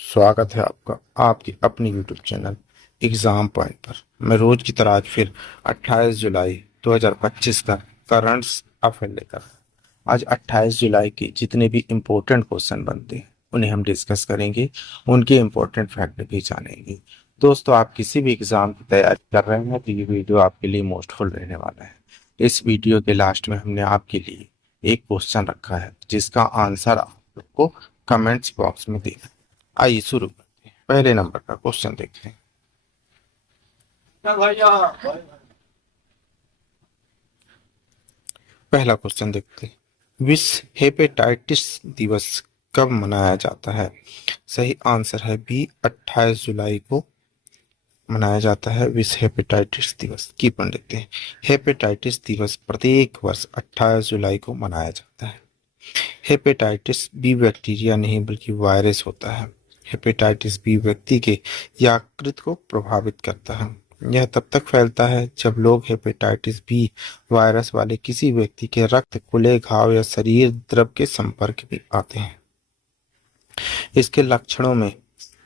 स्वागत है आपका आपकी अपनी यूट्यूब चैनल एग्जाम पॉइंट पर। मैं रोज की तरह आज फिर 28 जुलाई 2025 का करंट्स अफेयर लेकर आज 28 जुलाई के जितने भी इम्पोर्टेंट क्वेश्चन बनते हैं उन्हें हम डिस्कस करेंगे, उनके इम्पोर्टेंट फैक्ट भी जानेंगे। दोस्तों, आप किसी भी एग्जाम की तैयारी कर रहे हैं तो ये वीडियो आपके लिए मोस्टफुल रहने वाला है। इस वीडियो के लास्ट में हमने आपके लिए एक क्वेश्चन रखा है जिसका आंसर आप लोग को कमेंट्स बॉक्स में देना है। आइए शुरू करते हैं। पहले नंबर का क्वेश्चन देखते हैं। पहला क्वेश्चन देखते हैं, विश्व हेपेटाइटिस दिवस कब मनाया जाता है? सही आंसर है बी, 28 जुलाई को मनाया जाता है विश्व हेपेटाइटिस दिवस। की पढ़ लेते हैं। हेपेटाइटिस दिवस प्रत्येक वर्ष 28 जुलाई को मनाया जाता है। हेपेटाइटिस बी बैक्टीरिया नहीं बल्कि वायरस होता है। हेपेटाइटिस बी व्यक्ति के यकृत को प्रभावित करता है। यह तब तक फैलता है जब लोग हेपेटाइटिस बी वायरस वाले किसी व्यक्ति के रक्त, खुले घाव या शरीर द्रव के संपर्क में आते हैं। इसके लक्षणों में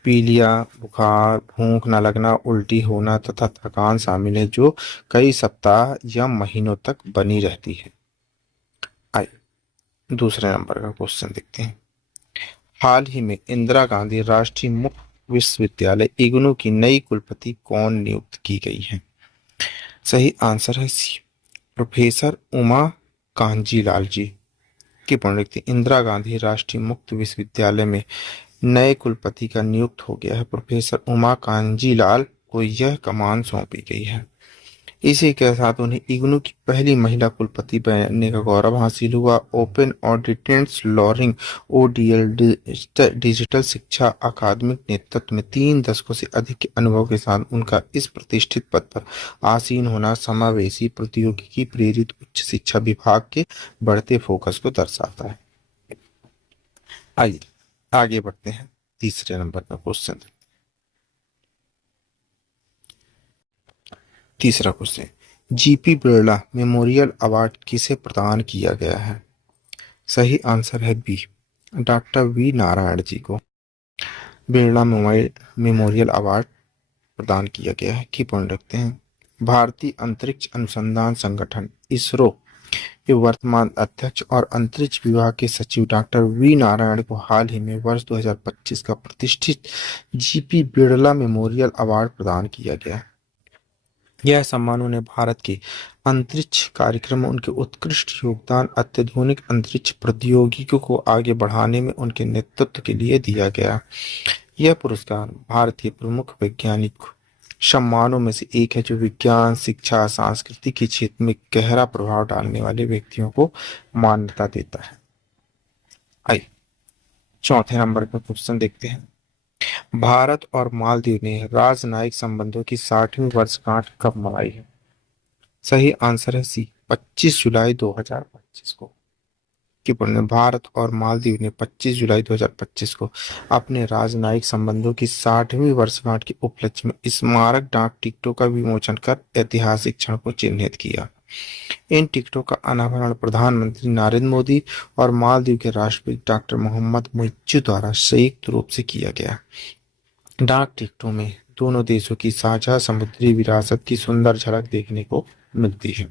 पीलिया, बुखार, भूख न लगना, उल्टी होना तथा थकान शामिल है जो कई सप्ताह या महीनों तक बनी रहती है। आइए दूसरे नंबर का क्वेश्चन देखते हैं। हाल ही में इंदिरा गांधी राष्ट्रीय मुक्त विश्वविद्यालय इग्नू की नई कुलपति कौन नियुक्त की गई है? सही आंसर है सी, प्रोफेसर उमा कांजीलाल जी। की पढ़ लिखते इंदिरा गांधी राष्ट्रीय मुक्त विश्वविद्यालय में नए कुलपति का नियुक्त हो गया है। प्रोफेसर उमा कांजीलाल को यह कमान सौंपी गई है। इसी के साथ उन्हें इग्नू की पहली महिला कुलपति बनने का गौरव हासिल हुआ। ओपन और डिस्टेंस लर्निंग ओडीएल डिजिटल शिक्षा अकादमिक नेतृत्व में 3 दशकों से अधिक के अनुभव के साथ उनका इस प्रतिष्ठित पद पर आसीन होना समावेशी प्रौद्योगिकी प्रेरित उच्च शिक्षा विभाग के बढ़ते फोकस को दर्शाता है। आइए आगे बढ़ते हैं। तीसरे नंबर का क्वेश्चन। तीसरा question, GP Birla memorial award किसे प्रदान किया गया है? सही आंसर है B, doctor V Narayan ji को बिरला मेमोरियल अवार्ड प्रदान किया गया है। की पॉइंट रखते हैं। भारतीय अंतरिक्ष अनुसंधान संगठन इसरो के वर्तमान अध्यक्ष और अंतरिक्ष विभाग के सचिव डॉक्टर वी नारायण को हाल ही में वर्ष 2025 का प्रतिष्ठित जीपी बिरला मेमोरियल अवार्ड प्रदान किया गया। यह सम्मान उन्हें भारत के अंतरिक्ष कार्यक्रम में उनके उत्कृष्ट योगदान, अत्याधुनिक अंतरिक्ष प्रौद्योगिकियों को आगे बढ़ाने में उनके नेतृत्व के लिए दिया गया। यह पुरस्कार भारतीय प्रमुख वैज्ञानिक सम्मानों में से एक है जो विज्ञान, शिक्षा, संस्कृति के क्षेत्र में गहरा प्रभाव डालने वाले व्यक्तियों को मान्यता देता है। आइए चौथे नंबर का क्वेश्चन देखते हैं। भारत और मालदीव ने राजनयिक संबंधों की 60वीं वर्षगांठ कब मनाई है? सही आंसर है सी, 25 जुलाई 2025 को। की पढ़ने भारत और मालदीव ने 25 जुलाई 2025 को अपने राजनयिक संबंधों की 60वीं वर्षगांठ के उपलक्ष्य में स्मारक डाक टिकटों का विमोचन कर ऐतिहासिक क्षण को चिन्हित किया। इन टिकटों का अनावरण प्रधानमंत्री नरेंद्र मोदी और मालदीव के राष्ट्रपति डॉक्टर मोहम्मद मुइज्जू द्वारा संयुक्त रूप से किया गया। डाक टिकटों में दोनों देशों की साझा समुद्री विरासत की सुंदर झलक देखने को मिलती है।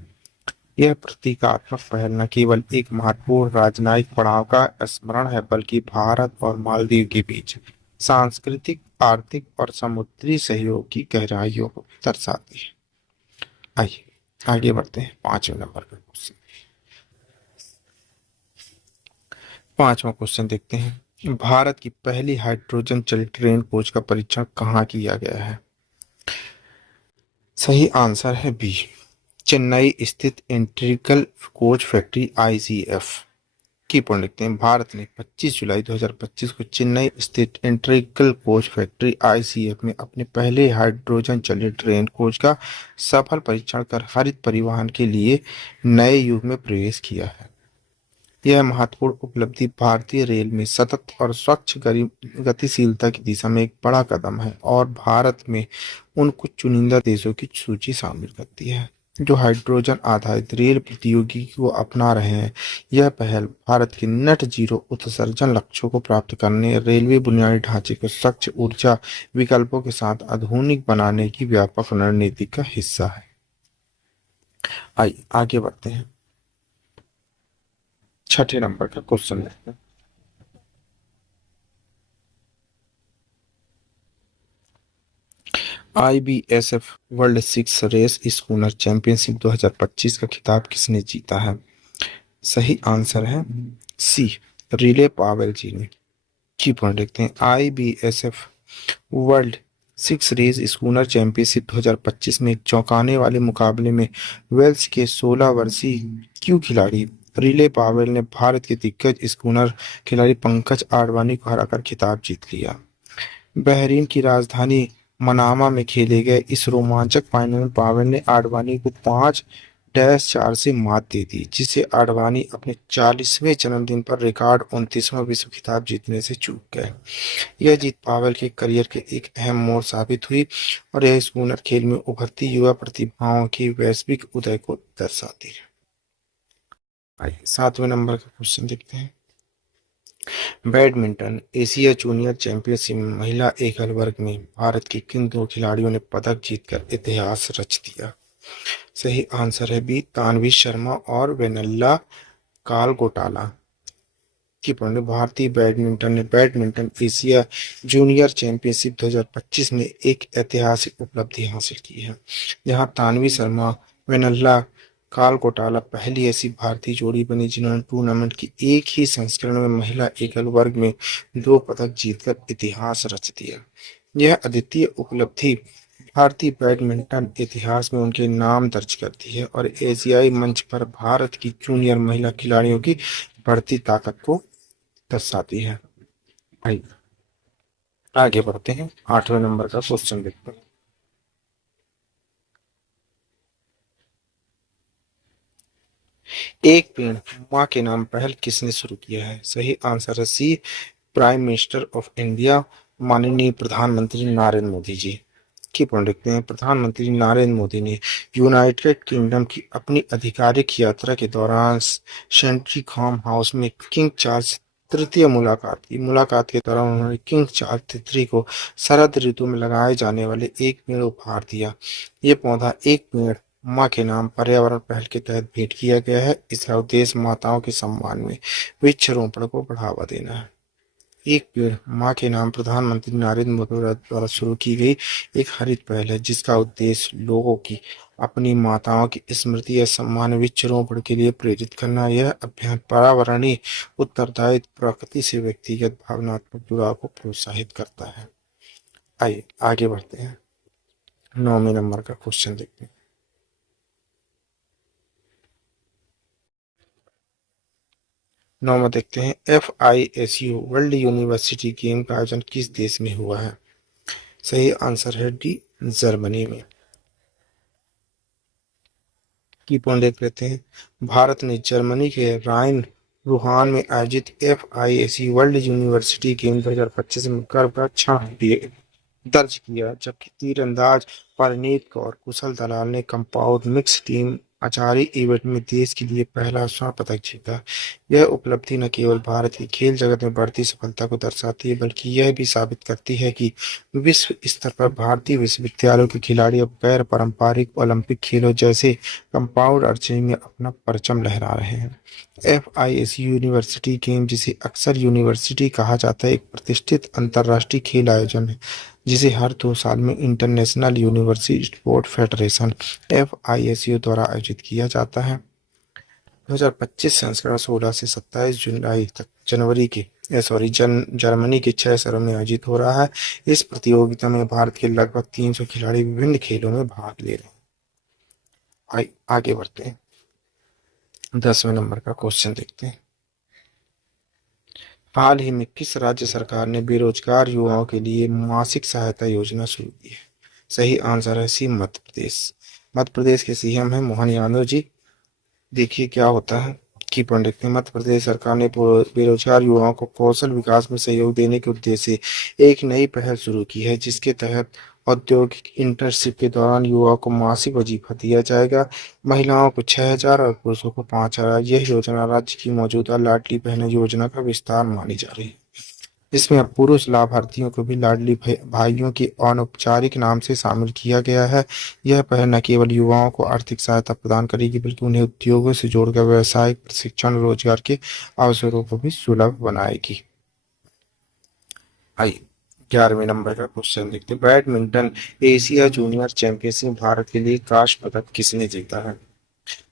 यह प्रतीकात्मक पहल न केवल एक महत्वपूर्ण राजनयिक पड़ाव का स्मरण है बल्कि भारत और मालदीव के बीच सांस्कृतिक, आर्थिक और समुद्री सहयोग की गहराइयों को दर्शाती है। आइए आगे बढ़ते हैं। 5वें नंबर का क्वेश्चन। 5वां क्वेश्चन देखते हैं। भारत की पहली हाइड्रोजन चलित ट्रेन कोच का परीक्षण कहाँ किया गया है? सही आंसर है बी, चेन्नई स्थित इंटीग्रल कोच फैक्ट्री आईसीएफ। की पॉइंट लिखते हैं। भारत ने 25 जुलाई 2025 को चेन्नई स्थित इंटीग्रल कोच फैक्ट्री आईसीएफ में अपने पहले हाइड्रोजन चलित ट्रेन कोच का सफल परीक्षण कर हरित परिवहन के लिए नए युग में प्रवेश किया है। यह महत्वपूर्ण उपलब्धि भारतीय रेल में सतत और स्वच्छ गतिशीलता की दिशा में एक बड़ा कदम है और भारत में उन कुछ चुनिंदा देशों की सूची शामिल करती है जो हाइड्रोजन आधारित रेल प्रौद्योगिकी को अपना रहे हैं। यह पहल भारत के नेट जीरो उत्सर्जन लक्ष्यों को प्राप्त करने, रेलवे बुनियादी ढांचे को स्वच्छ ऊर्जा विकल्पों के साथ आधुनिक बनाने की व्यापक रणनीति का हिस्सा है। आइए आगे बढ़ते हैं, छठे नंबर का क्वेश्चन देखते हैं। IBSF world six race schooner championship 2025 का खिताब किसने जीता है? सही आंसर है सी, रिले पावेल जी ने। की पॉइंट देखते हैं। IBSF world six race schooner championship 2025 में एक चौंकाने वाले मुकाबले में वेल्स के 16 वर्षीय क्यू खिलाड़ी रिले पावेल ने भारत के दिग्गज स्कूनर खिलाड़ी पंकज आडवाणी को हराकर खिताब जीत लिया। बहरीन की राजधानी मनामा में खेले गए इस रोमांचक फाइनल में पावेल ने आडवाणी को 5-4 से मात दे दी, जिससे आडवाणी अपने 40वें जन्मदिन पर रिकॉर्ड 29वां विश्व खिताब जीतने से चूक गए। यह जीत पावेल के करियर के एक अहम मोड़ साबित हुई और यह स्कूनर खेल में उभरती युवा प्रतिभाओं की वैश्विक उदय को दर्शाती है। आइए 7वें नंबर का क्वेश्चन देखते हैं। बैडमिंटन एशिया जूनियर चैंपियनशिप में महिला एकल वर्ग में भारत की किन दो खिलाड़ियों ने पदक जीतकर इतिहास रच दिया? सही आंसर है बी, तानवी शर्मा और वेनेला कालगोटाला। की पॉइंट, भारतीय बैडमिंटन ने बैडमिंटन एशिया जूनियर चैंपियनशिप 2025 में एक ऐतिहासिक उपलब्धि हासिल की है, जहां तानवी शर्मा वेनेला कालगोटाला पहली ऐसी भारतीय जोड़ी बनी जिन्होंने टूर्नामेंट की एक ही संस्करण में महिला एकल वर्ग में 2 पदक जीतकर इतिहास रच दिया। यह अद्वितीय उपलब्धि भारतीय बैडमिंटन इतिहास में उनके नाम दर्ज करती है और एशियाई मंच पर भारत की जूनियर महिला खिलाड़ियों की बढ़ती ताकत को दर्शाती है। आइए आगे बढ़ते हैं, 8वें नंबर का क्वेश्चन देखते हैं। एक पेड़ माँ के नाम पहल किसने शुरू किया है? सही आंसर है सी, प्राइम मिनिस्टर ऑफ इंडिया माननीय प्रधानमंत्री नरेंद्र मोदी जी। की पॉइंट देखते हैं। प्रधानमंत्री नरेंद्र मोदी ने यूनाइटेड किंगडम की अपनी आधिकारिक यात्रा के दौरान सेंट्री फार्म हाउस में किंग चार्ल्स तृतीय मुलाकात के दौरान उन्होंने किंग चार्ल्स तृतीय को शरद ऋतु में लगाए जाने वाले एक पेड़ उपहार दिया। ये पौधा एक पेड़ माँ के नाम पर्यावरण पहल के तहत भेंट किया गया है। इसका उद्देश्य माताओं के सम्मान में वृक्षारोपण को बढ़ावा देना है। एक पेड़ माँ के नाम प्रधानमंत्री नरेंद्र मोदी द्वारा शुरू की गई एक हरित पहल है, जिसका उद्देश्य लोगों की अपनी माताओं की स्मृति या सम्मान वृक्षारोपण के लिए प्रेरित करना। यह अभियान पर्यावरणीय उत्तरदायित्व, प्रकृति से व्यक्तिगत भावनात्मक जुड़ाव को प्रोत्साहित करता है। आइए आगे बढ़ते हैं, 9वें नंबर का क्वेश्चन देखते हैं। 9वां देखते हैं। FISU वर्ल्ड यूनिवर्सिटी गेम का आयोजन किस देश में हुआ है? सही आंसर है डी, जर्मनी में। की पॉइंट देख लेते हैं। भारत ने जर्मनी के राइन रुहान में आयोजित FISU वर्ल्ड यूनिवर्सिटी गेम 2025 में गर्व का क्षण दर्ज किया, जबकि तीरंदाज परनीत कौर कुशल दलाल ने कंपाउंड मिक्स टीम आचार्य इवेंट में देश के लिए पहला स्वर्ण पदक जीता। यह उपलब्धि न केवल भारत की खेल जगत में बढ़ती सफलता को दर्शाती है, बल्कि यह भी साबित करती है कि विश्व स्तर पर भारतीय विश्वविद्यालयों के खिलाड़ी अब गैर पारंपरिक ओलंपिक खेलों जैसे कंपाउंड आर्चरी में अपना परचम लहरा रहे हैं। FISU यूनिवर्सिटी गेम, जिसे अक्सर यूनिवर्सिटी कहा जाता है, एक प्रतिष्ठित अंतर्राष्ट्रीय खेल आयोजन है जिसे हर 2 साल में international university sport federation FISU द्वारा आयोजित किया जाता है। 2025 संस्करण 16 से 27 जुलाई तक जर्मनी के 6 शहरों में आयोजित हो रहा है। इस प्रतियोगिता में भारत के लगभग 300 खिलाड़ी विभिन्न खेलों में भाग ले रहे हैं। आगे बढ़ते हैं, 10वें नंबर का क्वेश्चन देखते हैं। हाल ही में किस राज्य सरकार ने बेरोजगार युवाओं के लिए मासिक सहायता योजना शुरू की है? सही आंसर है सी, मध्य प्रदेश। मध्य प्रदेश के CM है मोहन यादव जी। देखिए क्या होता है की पॉइंट देखते हैं। मध्य प्रदेश सरकार ने बेरोजगार युवाओं को कौशल विकास में सहयोग देने के उद्देश्य से एक नई पहल शुरू की है, जिसके तहत औद्योगिक इंटर्नशिप के दौरान युवाओं को मासिक वजीफा दिया जाएगा। महिलाओं को 6,000 और पुरुषों को 5,000। यह योजना राज्य की मौजूदा लाडली बहन योजना का विस्तार मानी जा रही है। इसमें अब पुरुष लाभार्थियों को भी लाडली भाइयों के अनौपचारिक नाम से शामिल किया गया है। यह पहल न केवल युवाओं को आर्थिक सहायता प्रदान करेगी, बल्कि उन्हें उद्योगों से जोड़कर व्यावसायिक प्रशिक्षण, रोजगार के अवसरों को भी सुलभ बनाएगी। आइए 11वें नंबर का क्वेश्चन देखते हैं। Badminton Asia junior championship Bharat के लिए कांस्य पदक किसने जीता है?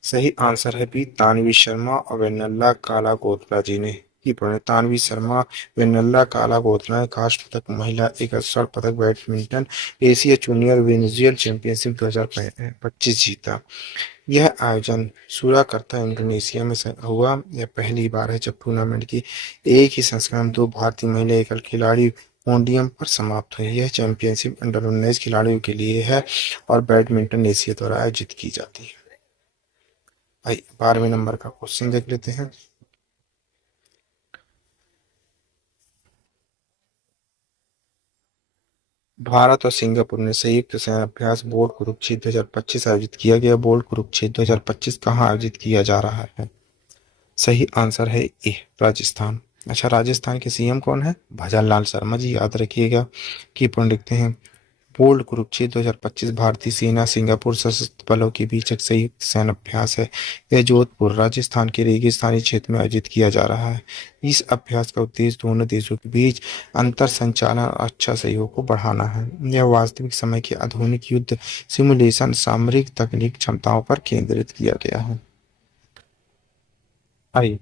सही आंसर है बी, तानवी शर्मा और वेनेला कालागोत्रा जी ने। की पढ़े तानवी शर्मा, वेनेला कालागोत्रा ने कांस्य पदक महिला एकल स्वर्ण पदक बैडमिंटन एशिया जूनियर वेनेजुएल चैंपियनशिप 2025 जीता। यह आयोजन सूराकर्ता इंडोनेशिया में हुआ। यह पहली बार है जब टूर्नामेंट की एक ही संस्करण में दो भारतीय महिला एकल खिलाड़ी पोडियम पर समाप्त हुए। यह चैंपियनशिप अंडर 19 खिलाड़ियों के लिए है और बैडमिंटन एशिया द्वारा आयोजित की जाती है। आइए 12वें नंबर का क्वेश्चन देख लेते हैं। भारत और सिंगापुर ने संयुक्त सैन्य अभ्यास बोर्ड कुरुक्षेत्र 2025 आयोजित किया गया। बोर्ड कुरुक्षेत्र 2025 कहाँ आयोजित किया जा रहा है? सही आंसर है ए, राजस्थान। अच्छा, राजस्थान के सीएम कौन है? भजनलाल शर्मा जी, याद रखिएगा। की पॉइंट लिखते हैं। बोल्ड कुरुक्षेत्र 2025 भारतीय सेना सिंगापुर सशस्त्र बलों के बीच एक संयुक्त सैन्य अभ्यास है। यह जोधपुर राजस्थान के रेगिस्तानी क्षेत्र में आयोजित किया जा रहा है। इस अभ्यास का उद्देश्य दोनों देशों के बीच अंतर संचालन और अच्छा सहयोग को बढ़ाना है। यह वास्तविक समय के आधुनिक युद्ध सिमुलेशन सामरिक तकनीक क्षमताओं पर केंद्रित किया गया है। आइए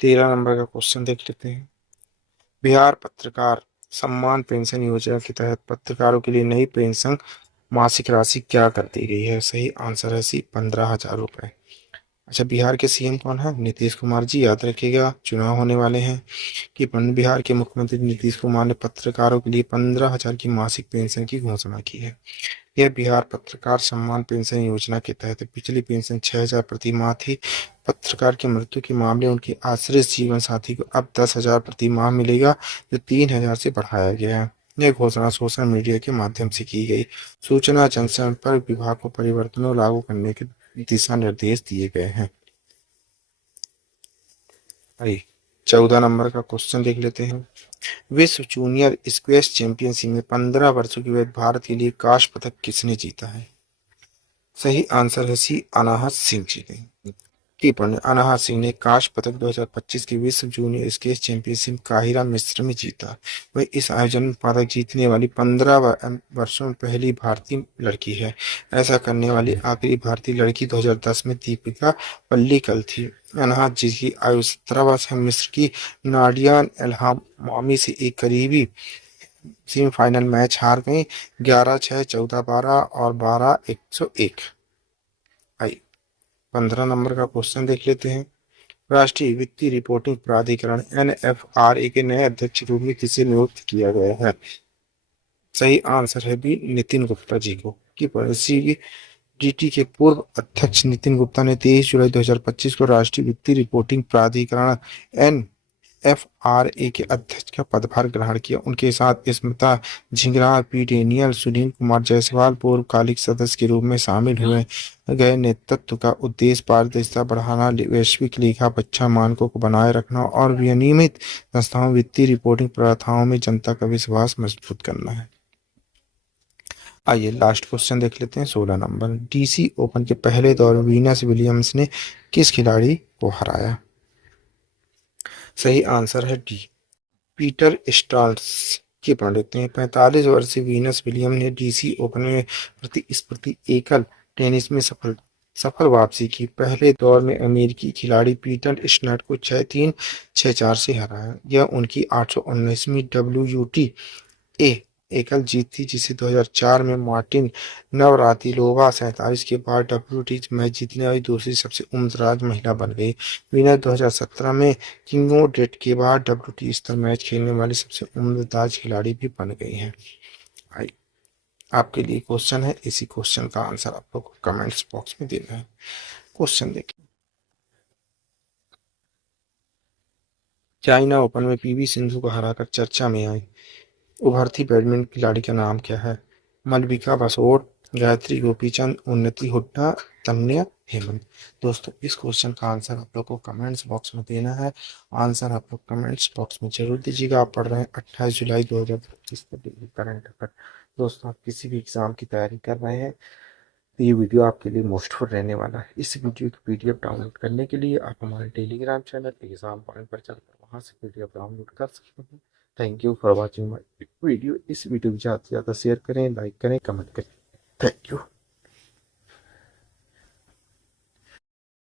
13 नंबर का क्वेश्चन देख लेते हैं। बिहार पत्रकार सम्मान पेंशन योजना के तहत पत्रकारों के लिए नई पेंशन मासिक राशि क्या कर दी गई है? सही आंसर है सी, 15,000 रुपए। अच्छा, बिहार के सीएम कौन है? नीतीश कुमार जी, याद रखिएगा, चुनाव होने वाले हैं। कि बिहार के मुख्यमंत्री नीतीश कुमार ने पत्रकारों के लिए 15,000 की मासिक पेंशन की घोषणा की है। यह बिहार पत्रकार सम्मान पेंशन योजना के तहत पिछली पेंशन 6,000 प्रति माह थी। पत्रकार की मृत्यु के मामले उनके आश्रित जीवन साथी को अब 10,000 प्रति माह मिलेगा, जो 3,000 से बढ़ाया गया है। यह घोषणा सोशल मीडिया के माध्यम से की गई। सूचना जनसंपर्क विभाग को परिवर्तनों लागू करने के दिशा निर्देश दिए गए हैं। आइए 14 नंबर का क्वेश्चन देख लेते हैं। विश्व जूनियर स्क्वैश चैंपियनशिप में 15 वर्षों की वय भारत के लिए कांस्य पदक किसने जीता है? सही आंसर है सी, अनाहत सिंह जी ने। की पढ़ने अनाहत सिंह ने कांस्य पदक 2025 की विश्व जूनियर स्केश चैंपियनशिप काहिरा मिस्र में जीता। वह इस आयोजन में पदक जीतने वाली 15 वर्षों में पहली भारतीय लड़की है। ऐसा करने वाली आखिरी भारतीय लड़की 2010 में दीपिका पल्लीकल थी। अनाहत जी की आयु 17 वर्ष है। मिस्र की नाडिया एल्हामामी से एक करीबी सेमीफाइनल मैच हार गई, 11-6, 14-12 और 12-101। आई 15 नंबर का क्वेश्चन देख लेते हैं। राष्ट्रीय वित्तीय रिपोर्टिंग प्राधिकरण एनएफआरए के नए अध्यक्ष के रूप में किसे नियुक्त किया गया है? सही आंसर है बी, नितिन गुप्ता जी को। की पॉलिसी डीटी के पूर्व अध्यक्ष नितिन गुप्ता ने 23 जुलाई 2025 को राष्ट्रीय वित्तीय रिपोर्टिंग प्राधिकरण एनएफआरए के अध्यक्ष का पदभार ग्रहण किया। उनके साथ स्मिता झिंगरा, पी डेनियल, सुनील कुमार जायसवाल पूर्वकालिक सदस्य के रूप में शामिल हुए। गए नेतृत्व का उद्देश्य पारदर्शिता बढ़ाना, वैश्विक लेखा परीक्षा मानकों को बनाए रखना और विनियमित संस्थाओं वित्तीय रिपोर्टिंग प्रथाओं में जनता का विश्वास मजबूत करना है। आइए लास्ट क्वेश्चन देख लेते हैं। 16 नंबर। डीसी ओपन के पहले दौर में वीनस विलियम्स ने किस खिलाड़ी को हराया? सही आंसर है डी, पीटर स्टाल्स। की पढ़ लेते हैं। 45 वर्षीय वीनस विलियम ने डीसी ओपन में प्रतिस्पर्धी एकल टेनिस में सफल सफल वापसी की। पहले दौर में अमेरिकी खिलाड़ी पीटर स्टन्ट को 6-3, 6-4 से हराया। यह उनकी 819वीं WTA एकल जीत थी, जिसे 2004 में मार्टिन नवरातिलोवा 47 के बाद WTA मैच जीतने वाली दूसरी सबसे उम्रदराज महिला बन गई। विनर 2017 में किंगो डेट के बाद WTA स्तर मैच खेलने वाली सबसे उम्रदराज खिलाड़ी भी बन गई हैं। आई आपके लिए क्वेश्चन है, इसी क्वेश्चन का आंसर आप लोग को कमेंट्स बॉक्स में देना है। क्वेश्चन देखिए। चाइना ओपन में पीवी सिंधु को हराकर चर्चा में आई उभरती बैडमिंटन खिलाड़ी का नाम क्या है? मलविका बसोड़, गायत्री गोपीचंद, उन्नति हुड्डा, तन्या हेमंत। दोस्तों इस क्वेश्चन का आंसर आप लोग को कमेंट्स बॉक्स में देना है। आंसर आप लोग कमेंट्स बॉक्स में जरूर दीजिएगा। आप पढ़ रहे हैं 28 जुलाई 2025 का डेली करंट अफेयर। दोस्तों आप किसी भी एग्जाम की तैयारी कर रहे हैं तो ये वीडियो आपके लिए मोस्टफुल रहने वाला है। इस वीडियो की पीडीएफ डाउनलोड करने के लिए आप हमारे टेलीग्राम चैनल एग्जाम पॉइंट पर चलकर वहां से पीडीएफ डाउनलोड कर सकते हैं। Thank you for watching my video. इस वीडियो को ज़्यादा से ज़्यादा शेयर करें, लाइक करें, कमेंट करें। Thank you.